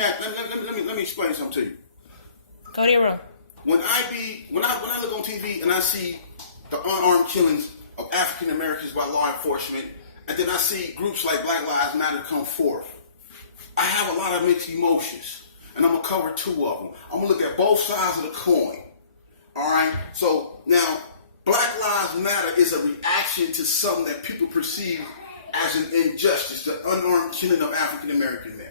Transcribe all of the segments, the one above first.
let me explain something to you. Go to your room. When I look on TV and I see the unarmed killings of African Americans by law enforcement, and then I see groups like Black Lives Matter come forth, I have a lot of mixed emotions, and I'm gonna cover two of them. I'm gonna look at both sides of the coin. All right. So now, Black Lives Matter is a reaction to something that people perceive as an injustice: the unarmed killing of African American males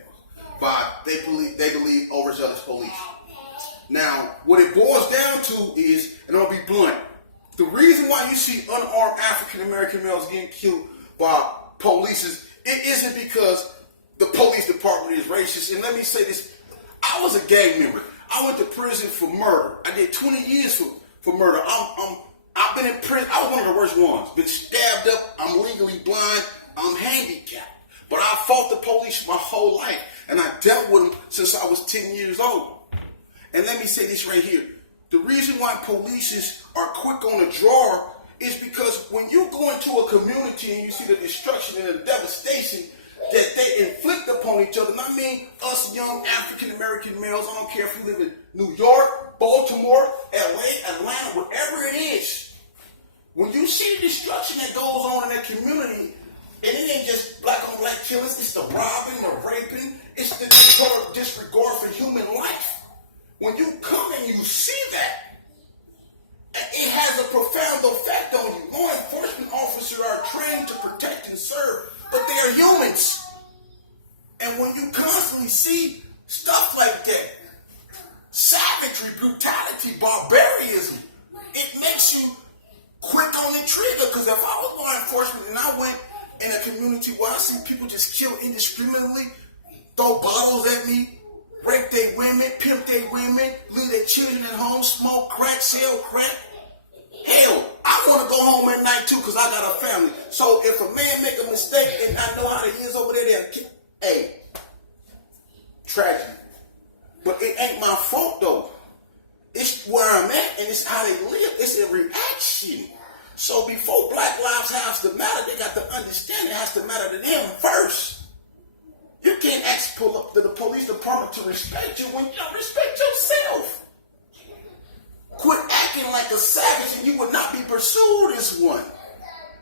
by they believe overzealous police. Now, what it boils down to is, and I'll be blunt, the reason why you see unarmed African American males getting killed by police it isn't because the police department is racist. And let me say this: I was a gang member. I went to prison for murder. I did 20 years for murder. I've been in prison. I was one of the worst ones. Been stabbed up. I'm legally blind. I'm handicapped. But I fought the police my whole life, and I dealt with them since I was 10 years old. And let me say this right here: the reason why police are quick on the draw is because when you go into a community and you see the destruction and the devastation that they inflict upon each other, and I mean us young African American males, I don't care if you live in New York, Baltimore, LA, Atlanta, wherever it is, when you see the destruction that goes on in that community, and it ain't just black on black killings, it's the robbing, the raping, it's the disregard for human life. When you come and you see that, it has a profound effect on you. Law enforcement officers are trained to protect and serve, but they are humans. And when you constantly see stuff like that, savagery, brutality, barbarism, it makes you quick on the trigger. Because if I was law enforcement and I went in a community where I see people just kill indiscriminately, throw bottles at me, rape their women, pimp their women, leave their children at home, smoke crack, sell crack. Hell, I want to go home at night too because I got a family. So if a man make a mistake and I know how he is over there, hey, tragedy. But it ain't my fault though. It's where I'm at and it's how they live. It's a reaction. So before Black Lives has to matter, they got to understand it has to matter to them first. You can't ask the police department to respect you when you don't respect yourself. Quit acting like a savage and you would not be pursued as one.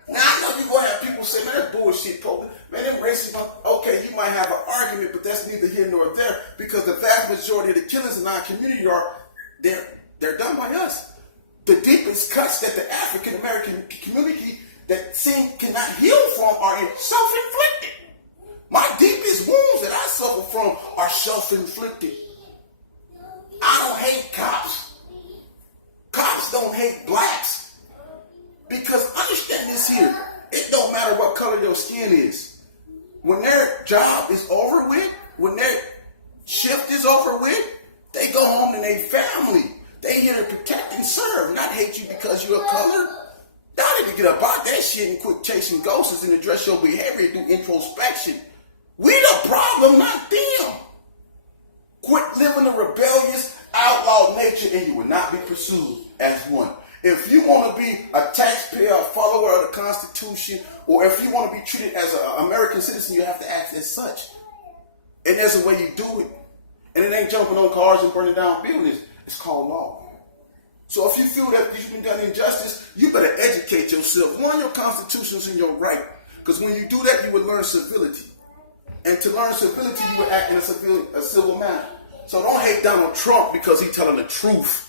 Now, I know you're going to have people say, man, that's bullshit, Pope. Man, them racist. Okay, you might have an argument, but that's neither here nor there because the vast majority of the killings in our community they're done by us. The deepest cuts that the African American community that cannot heal from are self-inflicted. My deepest wounds that I suffer from are self-inflicted. I don't hate cops. Cops don't hate blacks. Because understand this here. It don't matter what color your skin is. When their job is over with, when their shift is over with, they go home to their family. They here to protect and serve, not hate you because you're a color. Y'all need to get about that shit and quit chasing ghosts and address your behavior through introspection. We the problem, not them. Quit living a rebellious, outlaw nature and you will not be pursued as one. If you want to be a taxpayer, a follower of the Constitution, or if you want to be treated as an American citizen, you have to act as such. And there's a way you do it. And it ain't jumping on cars and burning down buildings. It's called law. So if you feel that you've been done injustice, you better educate yourself. Learn your constitutions and your right. Because when you do that, you will learn civility. And to learn civility, you would act in a civil manner. So don't hate Donald Trump because he's telling the truth.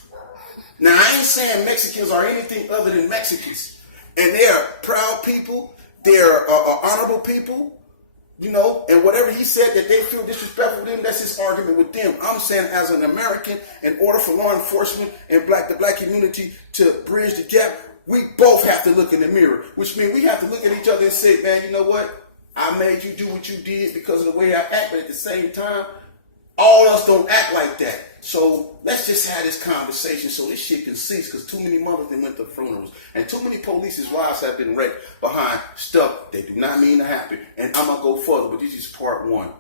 Now, I ain't saying Mexicans are anything other than Mexicans. And they are proud people. They are honorable people. You know, and whatever he said that they feel disrespectful with him, that's his argument with them. I'm saying as an American, in order for law enforcement and the black community to bridge the gap, we both have to look in the mirror. Which means we have to look at each other and say, man, you know what? I made you do what you did because of the way I act, but at the same time, all of us don't act like that. So let's just have this conversation so this shit can cease because too many mothers went to funerals and too many police's wives have been raped behind stuff they do not mean to happen. And I'm going to go further, but this is part one.